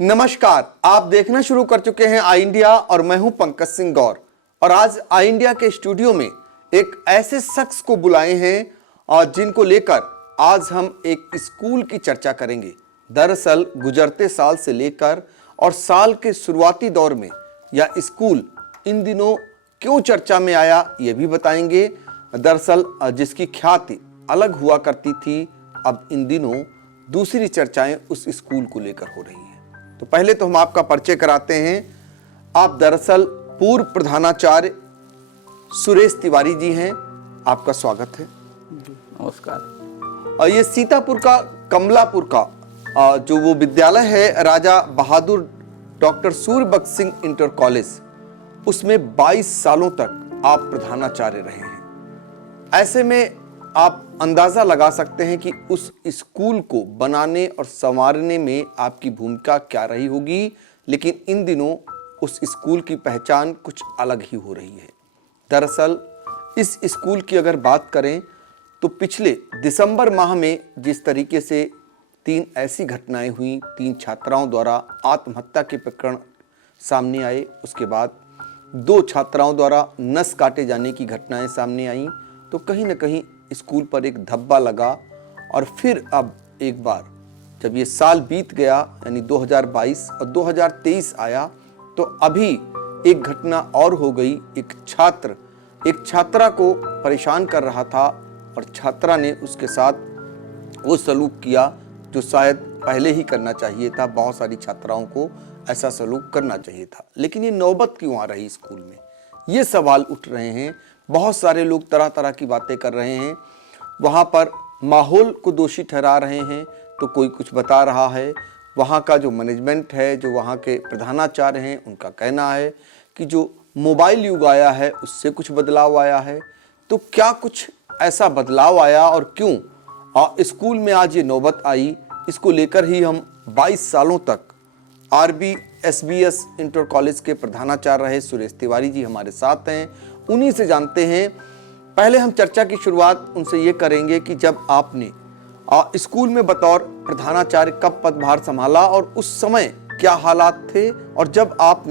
नमस्कार, आप देखना शुरू कर चुके हैं आई इंडिया और मैं हूं पंकज सिंह गौर। और आज आई इंडिया के स्टूडियो में एक ऐसे शख्स को बुलाए हैं और जिनको लेकर आज हम एक स्कूल की चर्चा करेंगे। दरअसल गुजरते साल से लेकर और साल के शुरुआती दौर में यह स्कूल इन दिनों क्यों चर्चा में आया ये भी बताएंगे। दरअसल जिसकी ख्याति अलग हुआ करती थी, अब इन दिनों दूसरी चर्चाएं उस स्कूल को लेकर हो रही हैं। तो पहले तो हम आपका परिचय कराते हैं। आप दरअसल पूर्व प्रधानाचार्य सुरेश तिवारी जी हैं, आपका स्वागत है। नमस्कार। और ये सीतापुर का कमलापुर का जो वो विद्यालय है, राजा Bahadur doctor सूर्यबख्श Singh inter college, उसमें 22 सालों तक आप प्रधानाचार्य रहे हैं। ऐसे में आप अंदाजा लगा सकते हैं कि उस स्कूल को बनाने और संवारने में आपकी भूमिका क्या रही होगी। लेकिन इन दिनों उस स्कूल की पहचान कुछ अलग ही हो रही है। दरअसल इस स्कूल की अगर बात करें तो पिछले दिसंबर माह में जिस तरीके से 3 ऐसी घटनाएं हुई, 3 छात्राओं द्वारा आत्महत्या के प्रकरण सामने आए, उसके बाद 2 छात्राओं द्वारा नस काटे जाने की घटनाएं सामने आईं, तो कहीं ना कहीं स्कूल पर एक धब्बा लगा। और फिर अब एक बार जब ये साल बीत गया, यानी 2022 और 2023 आया, तो अभी एक घटना और हो गई। एक छात्रा को परेशान कर रहा था और छात्रा ने उसके साथ वो सलूक किया जो शायद पहले ही करना चाहिए था। बहुत सारी छात्राओं को ऐसा सलूक करना चाहिए था, लेकिन ये नौबत क्यों आ रही स्कूल में, ये सवाल उठ रहे हैं। बहुत सारे लोग तरह तरह की बातें कर रहे हैं। वहाँ पर माहौल को दोषी ठहरा रहे हैं, तो कोई कुछ बता रहा है। वहाँ का जो मैनेजमेंट है, जो वहाँ के प्रधानाचार्य हैं, उनका कहना है कि जो मोबाइल युग आया है उससे कुछ बदलाव आया है। तो क्या कुछ ऐसा बदलाव आया और क्यों स्कूल में आज ये नौबत आई, इसको लेकर ही हम 22 सालों तक RBSBS इंटर कॉलेज के प्रधानाचार्य रहे सुरेश तिवारी जी हमारे साथ हैं। उन्हीं से जानते हैं। पहले हम चर्चा की शुरुआत उनसे ये करेंगे कि जब आपने स्कूल में बतौर प्रधानाचार्य कब पदभार संभाला और उस समय क्या हालात थे, और जब आप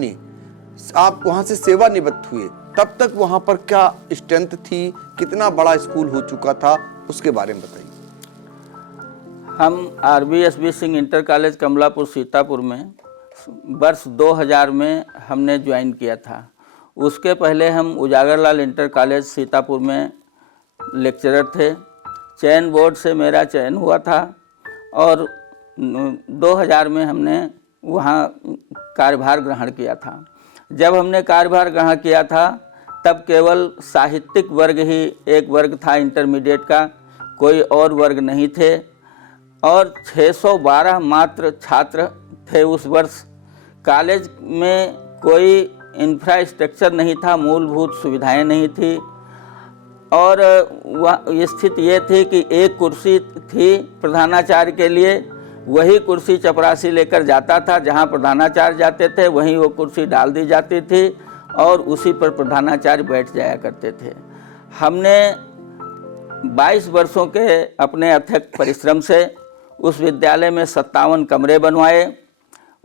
वहां से सेवानिवृत्त हुए तब तक वहां पर क्या स्ट्रेंथ थी, कितना बड़ा स्कूल हो चुका था, उसके बारे में बताइए। हम RBSB Singh inter college Kamalapur Sitapur में वर्ष 2000 में हमने ज्वाइन किया था। उसके पहले हम उजागरलाल इंटर कॉलेज सीतापुर में लेक्चरर थे। चयन बोर्ड से मेरा चयन हुआ था और 2000 में हमने वहाँ कार्यभार ग्रहण किया था। जब हमने कार्यभार ग्रहण किया था तब केवल साहित्यिक वर्ग ही एक वर्ग था इंटरमीडिएट का, कोई और वर्ग नहीं थे, और 612 मात्र छात्र थे उस वर्ष। कॉलेज में कोई इंफ्रास्ट्रक्चर नहीं था, मूलभूत सुविधाएं नहीं थी, और वह स्थिति ये थी कि एक कुर्सी थी प्रधानाचार्य के लिए। वही कुर्सी चपरासी लेकर जाता था, जहां प्रधानाचार्य जाते थे वहीं वो कुर्सी डाल दी जाती थी और उसी पर प्रधानाचार्य बैठ जाया करते थे। हमने 22 वर्षों के अपने अथक परिश्रम से उस विद्यालय में 57 कमरे बनवाए,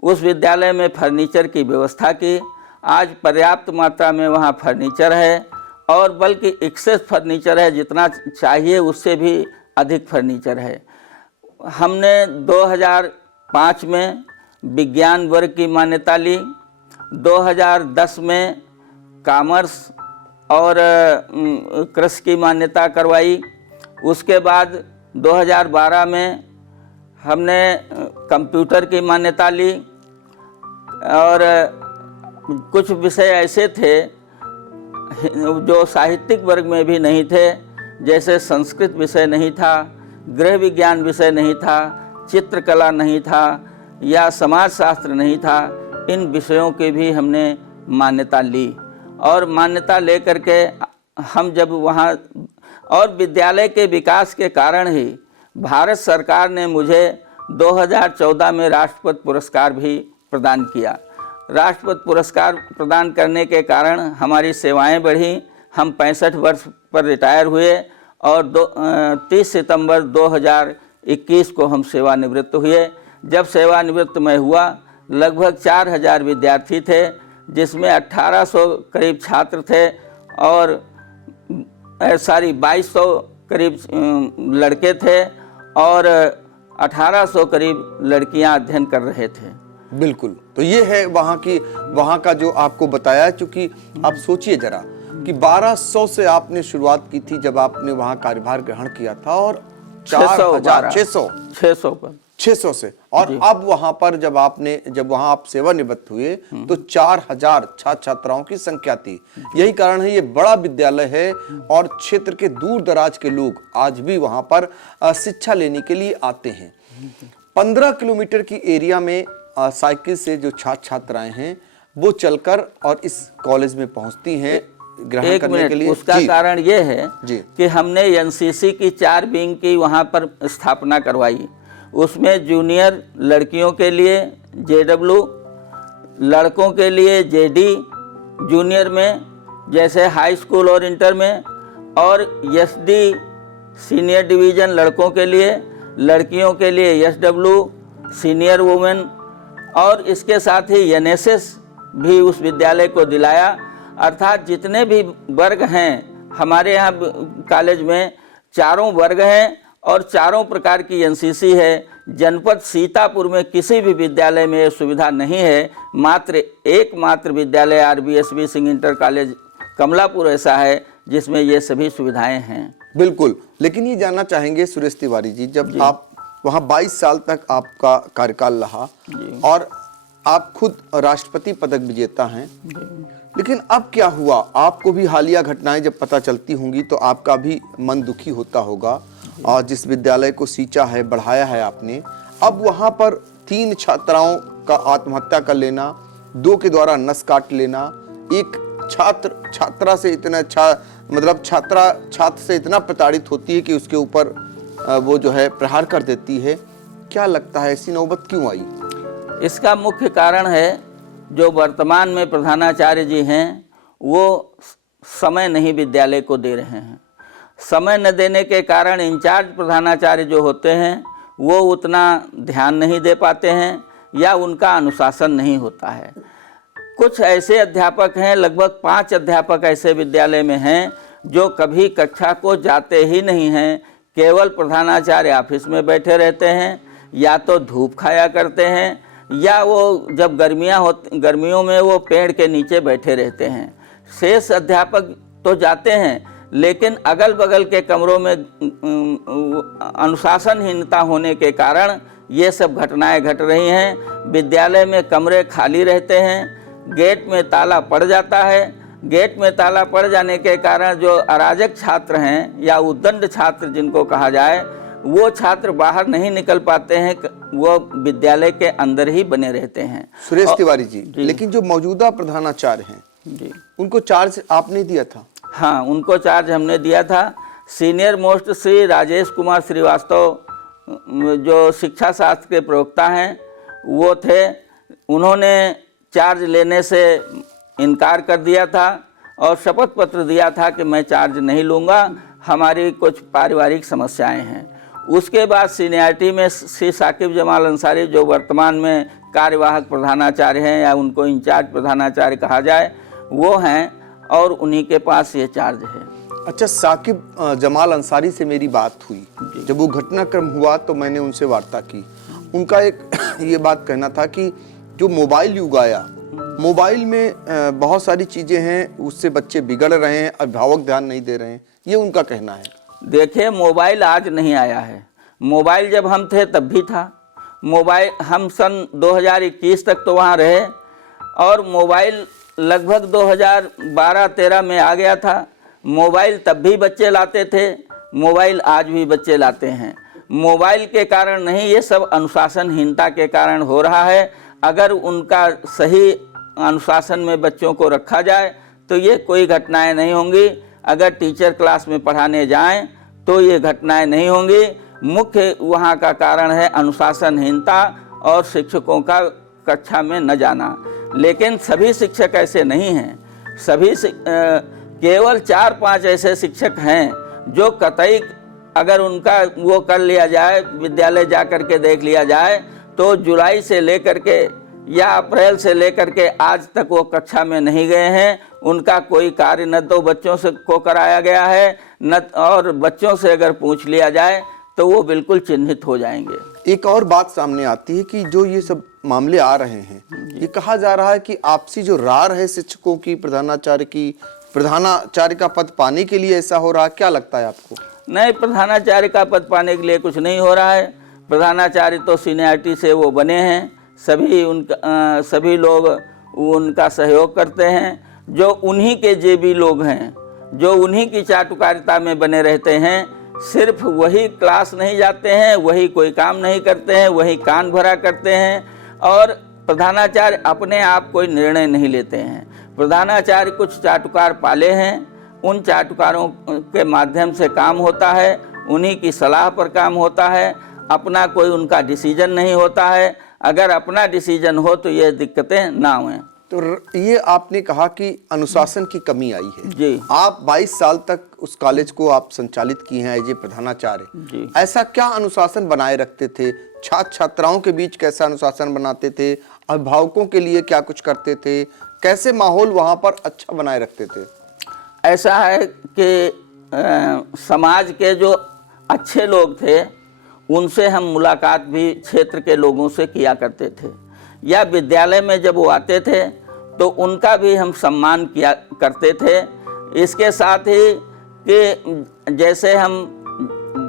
उस विद्यालय में फर्नीचर की व्यवस्था की। आज पर्याप्त मात्रा में वहाँ फर्नीचर है, और बल्कि एक्सेस फर्नीचर है, जितना चाहिए उससे भी अधिक फर्नीचर है। हमने 2005 में विज्ञान वर्ग की मान्यता ली, 2010 में कॉमर्स और कृषि की मान्यता करवाई। उसके बाद 2012 में हमने कंप्यूटर की मान्यता ली, और कुछ विषय ऐसे थे जो साहित्यिक वर्ग में भी नहीं थे, जैसे संस्कृत विषय नहीं था, गृह विज्ञान विषय नहीं था, चित्रकला नहीं था, या समाज शास्त्र नहीं था। इन विषयों की भी हमने मान्यता ली, और मान्यता लेकर के हम जब वहाँ, और विद्यालय के विकास के कारण ही भारत सरकार ने मुझे 2014 में राष्ट्रपति पुरस्कार भी प्रदान किया। राष्ट्रपति पुरस्कार प्रदान करने के कारण हमारी सेवाएं बढ़ी। हम 65 वर्ष पर रिटायर हुए और 30 सितंबर 2021 को हम सेवानिवृत्त हुए। जब सेवानिवृत्त मैं हुआ लगभग 4000 विद्यार्थी थे, जिसमें 1800 करीब छात्र थे और 2200 करीब लड़के थे और 1800 करीब लड़कियां अध्ययन कर रहे थे। बिल्कुल, तो ये है वहाँ का जो आपको बताया। चूंकि आप सोचिए जरा कि 1200 से आपने शुरुआत की थी जब आपने वहाँ कार्यभार ग्रहण किया था, और 600 से, और अब वहां पर जब वहां आप सेवानिवृत्त हुए तो 4000 छात्र छात्राओं की संख्या थी। यही कारण है, ये बड़ा विद्यालय है और क्षेत्र के दूर दराज के लोग आज भी वहां पर शिक्षा लेने के लिए आते हैं। 15 किलोमीटर की एरिया में साइकिल से जो छात्र छात्राएं हैं वो चलकर और इस कॉलेज में पहुंचती हैं ग्रहण करने के लिए। उसका कारण ये है कि हमने एनसीसी की 4 विंग की वहाँ पर स्थापना करवाई। उसमें जूनियर लड़कियों के लिए JW, लड़कों के लिए JD, जूनियर में जैसे हाई स्कूल और इंटर में, और SD सीनियर डिवीज़न लड़कों के लिए, लड़कियों के लिए SW सीनियर वुमेन, और इसके साथ ही NSS भी उस विद्यालय को दिलाया। अर्थात जितने भी वर्ग हैं हमारे यहाँ कॉलेज में, चारों वर्ग हैं और चारों प्रकार की NCC है। जनपद सीतापुर में किसी भी विद्यालय में ये सुविधा नहीं है। एकमात्र विद्यालय RBSB Singh inter college Kamalapur ऐसा है जिसमें ये सभी सुविधाएं हैं। बिल्कुल, लेकिन ये जानना चाहेंगे सुरेश तिवारी जी, जब आप वहाँ 22 साल तक आपका कार्यकाल रहा और आप खुद राष्ट्रपति पदक विजेता हैं, लेकिन अब क्या हुआ? आपको भी हालिया घटनाएं जब पता चलती होंगी तो आपका भी मन दुखी होता होगा। और जिस विद्यालय को सींचा है, बढ़ाया है आपने, अब वहां पर 3 छात्राओं का आत्महत्या कर लेना, 2 के द्वारा नस काट लेना, एक छात्रा से इतना छात्र से इतना प्रताड़ित होती है कि उसके ऊपर वो जो है प्रहार कर देती है। क्या लगता है ऐसी नौबत क्यों आई? इसका मुख्य कारण है जो वर्तमान में प्रधानाचार्य जी हैं वो समय नहीं विद्यालय को दे रहे हैं। समय न देने के कारण इंचार्ज प्रधानाचार्य जो होते हैं वो उतना ध्यान नहीं दे पाते हैं या उनका अनुशासन नहीं होता है। कुछ ऐसे अध्यापक हैं, लगभग 5 अध्यापक ऐसे विद्यालय में हैं जो कभी कक्षा को जाते ही नहीं हैं, केवल प्रधानाचार्य ऑफिस में बैठे रहते हैं, या तो धूप खाया करते हैं, या वो जब गर्मियों में वो पेड़ के नीचे बैठे रहते हैं। शेष अध्यापक तो जाते हैं, लेकिन अगल बगल के कमरों में अनुशासनहीनता होने के कारण ये सब घटनाएं घट रही हैं। विद्यालय में कमरे खाली रहते हैं, गेट में ताला पड़ जाता है। गेट में ताला पड़ जाने के कारण जो अराजक छात्र हैं या उद्दंड छात्र जिनको कहा जाए, वो छात्र बाहर नहीं निकल पाते हैं, वो विद्यालय के अंदर ही बने रहते हैं। सुरेश तिवारी जी, लेकिन जो मौजूदा प्रधानाचार्य हैं जी, उनको चार्ज आपने दिया था? हाँ, उनको चार्ज हमने दिया था। सीनियर मोस्ट श्री राजेश कुमार श्रीवास्तव जो शिक्षा शास्त्र के प्रवक्ता हैं वो थे, उन्होंने चार्ज लेने से इनकार कर दिया था और शपथ पत्र दिया था कि मैं चार्ज नहीं लूँगा, हमारी कुछ पारिवारिक समस्याएं हैं। उसके बाद सीनियरिटी में श्री साकिब जमाल अंसारी जो वर्तमान में कार्यवाहक प्रधानाचार्य हैं या उनको इंचार्ज प्रधानाचार्य कहा जाए, वो हैं और उन्हीं के पास ये चार्ज है। अच्छा, साकिब जमाल अंसारी से मेरी बात हुई, जब वो घटनाक्रम हुआ तो मैंने उनसे वार्ता की। उनका एक ये बात कहना था कि जो मोबाइल युग आया, मोबाइल में बहुत सारी चीज़ें हैं, उससे बच्चे बिगड़ रहे हैं, अभिभावक ध्यान नहीं दे रहे हैं, ये उनका कहना है। देखिए, मोबाइल आज नहीं आया है, मोबाइल जब हम थे तब भी था। मोबाइल हम सन 2021 तक तो वहाँ रहे और मोबाइल लगभग 2012-13 में आ गया था। मोबाइल तब भी बच्चे लाते थे, मोबाइल आज भी बच्चे लाते हैं। मोबाइल के कारण नहीं, ये सब अनुशासनहीनता के कारण हो रहा है। अगर उनका सही अनुशासन में बच्चों को रखा जाए तो ये कोई घटनाएं नहीं होंगी। अगर टीचर क्लास में पढ़ाने जाएं तो ये घटनाएं नहीं होंगी। मुख्य वहाँ का कारण है अनुशासनहीनता और शिक्षकों का कक्षा में न जाना। लेकिन सभी शिक्षक ऐसे नहीं हैं, केवल 4-5 ऐसे शिक्षक हैं जो कतई अगर उनका वो कर लिया जाए, विद्यालय जा कर के देख लिया जाए, तो जुलाई से लेकर के या अप्रैल से लेकर के आज तक वो कक्षा में नहीं गए हैं, उनका कोई कार्य न तो बच्चों से को कराया गया है न, और बच्चों से अगर पूछ लिया जाए तो वो बिल्कुल चिन्हित हो जाएंगे। एक और बात सामने आती है कि जो ये सब मामले आ रहे हैं, ये कहा जा रहा है कि आपसी जो रार है शिक्षकों की, प्रधानाचार्य का पद पाने के लिए ऐसा हो रहा है, क्या लगता है आपको? नहीं, प्रधानाचार्य का पद पाने के लिए कुछ नहीं हो रहा है। प्रधानाचार्य तो सीनियरिटी से वो बने हैं, सभी लोग उनका सहयोग करते हैं। जो उन्हीं के जेबी लोग हैं, जो उन्हीं की चाटुकारिता में बने रहते हैं, सिर्फ वही क्लास नहीं जाते हैं, वही कोई काम नहीं करते हैं, वही कान भरा करते हैं और प्रधानाचार्य अपने आप कोई निर्णय नहीं लेते हैं। प्रधानाचार्य कुछ चाटुकार पाले हैं, उन चाटुकारों के माध्यम से काम होता है, उन्हीं की सलाह पर काम होता है, अपना कोई उनका डिसीजन नहीं होता है। अगर अपना डिसीजन हो तो ये दिक्कतें ना हों। तो ये आपने कहा कि अनुशासन की कमी आई है जी। आप 22 साल तक उस कॉलेज को आप संचालित किए हैं एज ए प्रधानाचार्य जी। ऐसा क्या अनुशासन बनाए रखते थे? छात्र छात्राओं के बीच कैसा अनुशासन बनाते थे? अभिभावकों के लिए क्या कुछ करते थे? कैसे माहौल वहाँ पर अच्छा बनाए रखते थे? ऐसा है कि समाज के जो अच्छे लोग थे उनसे हम मुलाकात भी क्षेत्र के लोगों से किया करते थे, या विद्यालय में जब वो आते थे तो उनका भी हम सम्मान किया करते थे। इसके साथ ही कि जैसे हम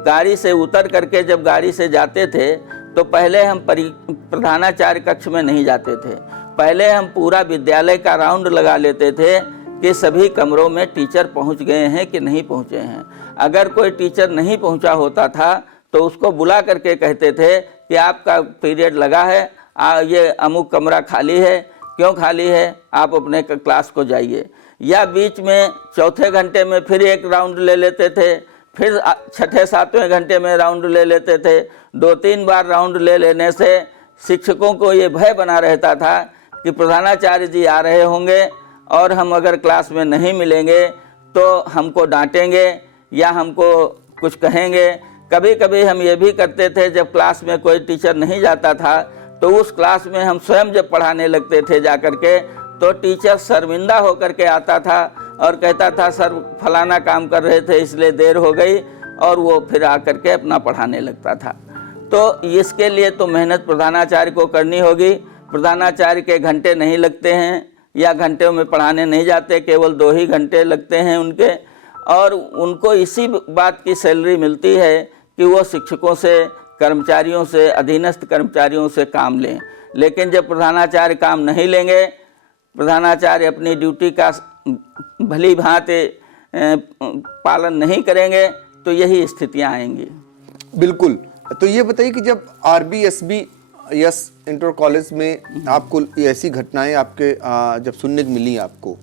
गाड़ी से उतर करके जब गाड़ी से जाते थे तो पहले हम प्रधानाचार्य कक्ष में नहीं जाते थे, पहले हम पूरा विद्यालय का राउंड लगा लेते थे कि सभी कमरों में टीचर पहुंच गए हैं कि नहीं पहुंचे हैं। अगर कोई टीचर नहीं पहुंचा होता था तो उसको बुला करके कहते थे कि आपका पीरियड लगा है, ये अमुक कमरा खाली है, क्यों खाली है, आप अपने क्लास को जाइए। या बीच में चौथे घंटे में फिर एक राउंड ले लेते थे, फिर छठे सातवें घंटे में राउंड ले लेते थे। 2-3 बार राउंड ले लेने से शिक्षकों को ये भय बना रहता था कि प्रधानाचार्य जी आ रहे होंगे और हम अगर क्लास में नहीं मिलेंगे तो हमको डांटेंगे या हमको कुछ कहेंगे। कभी कभी हम ये भी करते थे, जब क्लास में कोई टीचर नहीं जाता था तो उस क्लास में हम स्वयं जब पढ़ाने लगते थे जा कर के, तो टीचर शर्मिंदा होकर के आता था और कहता था सर फलाना काम कर रहे थे इसलिए देर हो गई, और वो फिर आकर के अपना पढ़ाने लगता था। तो इसके लिए तो मेहनत प्रधानाचार्य को करनी होगी। प्रधानाचार्य के घंटे नहीं लगते हैं या घंटे में पढ़ाने नहीं जाते, केवल 2 ही घंटे लगते हैं उनके, और उनको इसी बात की सैलरी मिलती है कि वो शिक्षकों से, कर्मचारियों से, अधीनस्थ कर्मचारियों से काम लें। लेकिन जब प्रधानाचार्य काम नहीं लेंगे, प्रधानाचार्य अपनी ड्यूटी का भली भांति पालन नहीं करेंगे तो यही स्थितियां आएंगी। बिल्कुल। तो ये बताइए कि जब RBSB इंटर कॉलेज में आपको ऐसी घटनाएं आपके जब सुनने को मिली आपको,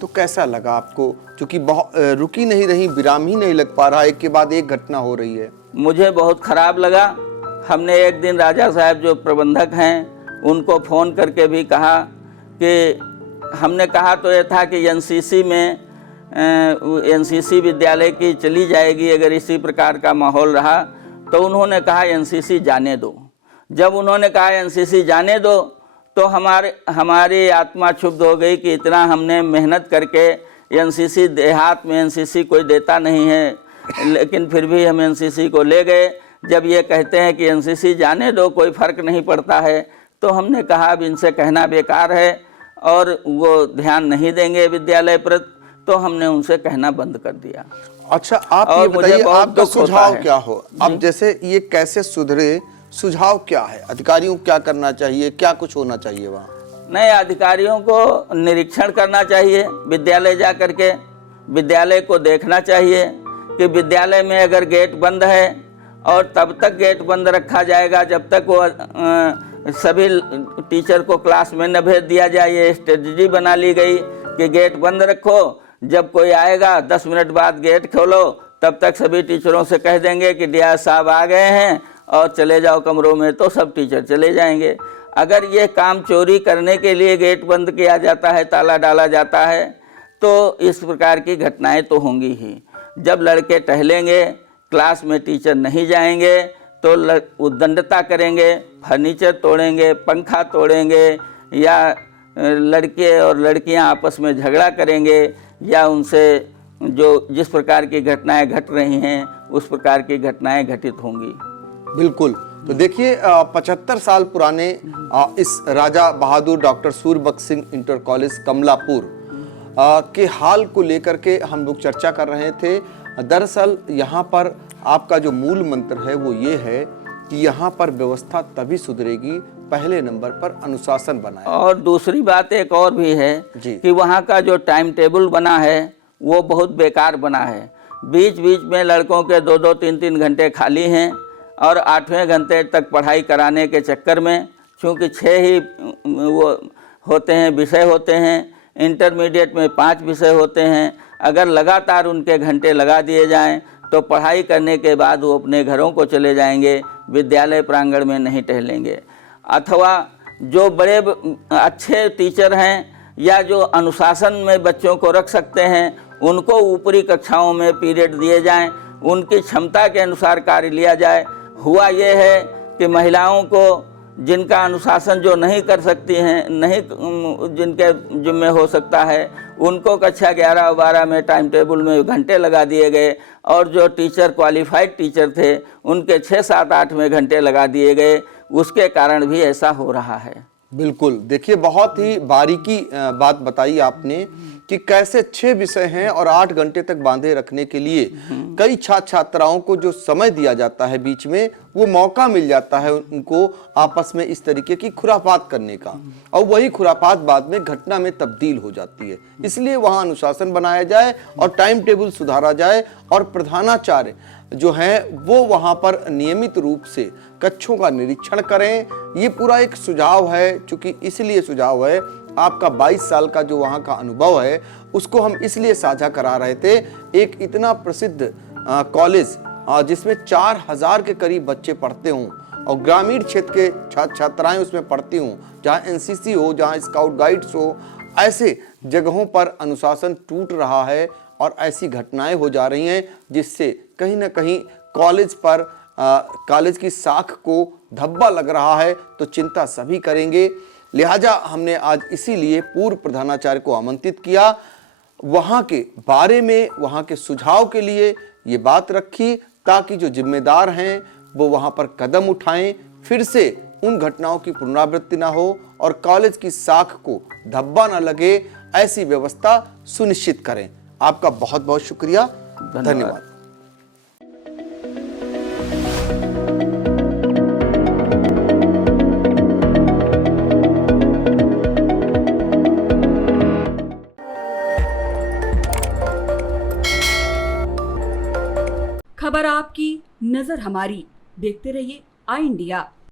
तो कैसा लगा आपको? क्योंकि बहुत रुकी नहीं रही, विराम ही नहीं लग पा रहा, एक के बाद एक घटना हो रही है। मुझे बहुत ख़राब लगा। हमने एक दिन राजा साहब जो प्रबंधक हैं उनको फ़ोन करके भी कहा कि हमने कहा तो ये था कि एनसीसी में एनसीसी विद्यालय की चली जाएगी अगर इसी प्रकार का माहौल रहा, तो उन्होंने कहा एनसीसी जाने दो। जब उन्होंने कहा एनसीसी जाने दो तो हमारी आत्मा क्षुब्ध हो गई कि इतना हमने मेहनत करके एनसीसी, देहात में एनसीसी कोई देता नहीं है, लेकिन फिर भी हम एनसीसी को ले गए। जब ये कहते हैं कि एनसीसी जाने दो, कोई फ़र्क नहीं पड़ता है, तो हमने कहा अब इनसे कहना बेकार है और वो ध्यान नहीं देंगे विद्यालय पर, तो हमने उनसे कहना बंद कर दिया। अच्छा, आप ये बताइए आपका सुझाव क्या हो? अब जैसे ये कैसे सुधरे, सुझाव क्या है? अधिकारियों को क्या करना चाहिए, क्या कुछ होना चाहिए वहाँ? नए अधिकारियों को निरीक्षण करना चाहिए, विद्यालय जा कर के विद्यालय को देखना चाहिए कि विद्यालय में अगर गेट बंद है, और तब तक गेट बंद रखा जाएगा जब तक वो सभी टीचर को क्लास में न भेज दिया जाए। ये स्ट्रेटजी बना ली गई कि गेट बंद रखो, जब कोई आएगा 10 मिनट बाद गेट खोलो, तब तक सभी टीचरों से कह देंगे कि डीआर साहब आ गए हैं और चले जाओ कमरों में, तो सब टीचर चले जाएंगे। अगर ये काम चोरी करने के लिए गेट बंद किया जाता है, ताला डाला जाता है, तो इस प्रकार की घटनाएं तो होंगी ही। जब लड़के टहलेंगे, क्लास में टीचर नहीं जाएंगे तो उद्दंडता करेंगे, फर्नीचर तोड़ेंगे, पंखा तोड़ेंगे, या लड़के और लड़कियां आपस में झगड़ा करेंगे या उनसे जो जिस प्रकार की घटनाएं घट रही हैं उस प्रकार की घटनाएं घटित होंगी। बिल्कुल। तो देखिए 75 साल पुराने इस Raja Bahadur doctor Surbakhsh Singh inter college Kamalapur के हाल को लेकर के हम लोग चर्चा कर रहे थे। दरअसल यहाँ पर आपका जो मूल मंत्र है वो ये है कि यहाँ पर व्यवस्था तभी सुधरेगी, पहले नंबर पर अनुशासन बनाए। और दूसरी बात एक और भी है जी। कि वहाँ का जो टाइम टेबल बना है वो बहुत बेकार बना है। बीच बीच में लड़कों के 2-2, 3-3 घंटे खाली हैं और 8वें घंटे तक पढ़ाई कराने के चक्कर में, चूँकि 6 ही वो होते हैं विषय होते हैं, इंटरमीडिएट में 5 विषय होते हैं, अगर लगातार उनके घंटे लगा दिए जाएं तो पढ़ाई करने के बाद वो अपने घरों को चले जाएंगे, विद्यालय प्रांगण में नहीं टहलेंगे। अथवा जो बड़े अच्छे टीचर हैं या जो अनुशासन में बच्चों को रख सकते हैं उनको ऊपरी कक्षाओं में पीरियड दिए जाएं, उनकी क्षमता के अनुसार कार्य लिया जाए। हुआ ये है कि महिलाओं को जिनका अनुशासन जो नहीं कर सकती हैं, नहीं जिनके जिम्मे हो सकता है, उनको कक्षा 11 और 12 में टाइम टेबल में घंटे लगा दिए गए और जो टीचर क्वालिफाइड टीचर थे उनके 6, 7, 8वें घंटे लगा दिए गए। उसके कारण भी ऐसा हो रहा है। बिल्कुल। देखिए बहुत ही बारीकी बात बताई आपने कि कैसे 6 विषय हैं और 8 घंटे तक बांधे रखने के लिए कई छात्र छात्राओं को जो समय दिया जाता है बीच में, वो मौका मिल जाता है उनको आपस में इस तरीके की खुरापात करने का, और वही खुरापात बाद में घटना में तब्दील हो जाती है। इसलिए वहाँ अनुशासन बनाया जाए और टाइम टेबल सुधारा जाए और प्रधानाचार्य जो हैं वो वहाँ पर नियमित रूप से कक्षों का निरीक्षण करें। ये पूरा एक सुझाव है, चूंकि इसलिए सुझाव है आपका 22 साल का जो वहाँ का अनुभव है उसको हम इसलिए साझा करा रहे थे। एक इतना प्रसिद्ध कॉलेज जिसमें 4000 के करीब बच्चे पढ़ते हों और ग्रामीण क्षेत्र के छात्र छात्राएं उसमें पढ़ती हों, जहाँ एनसीसी हो, जहाँ स्काउट गाइड्स हो, ऐसे जगहों पर अनुशासन टूट रहा है और ऐसी घटनाएं हो जा रही हैं जिससे कहीं ना कहीं कॉलेज पर कॉलेज की साख को धब्बा लग रहा है। तो चिंता सभी करेंगे, लिहाजा हमने आज इसीलिए पूर्व प्रधानाचार्य को आमंत्रित किया, वहाँ के बारे में, वहाँ के सुझाव के लिए ये बात रखी ताकि जो जिम्मेदार हैं वो वहाँ पर कदम उठाएं, फिर से उन घटनाओं की पुनरावृत्ति ना हो और कॉलेज की साख को धब्बा ना लगे, ऐसी व्यवस्था सुनिश्चित करें। आपका बहुत बहुत शुक्रिया, धन्यवाद। खबर आपकी, नजर हमारी। देखते रहिए आई इंडिया।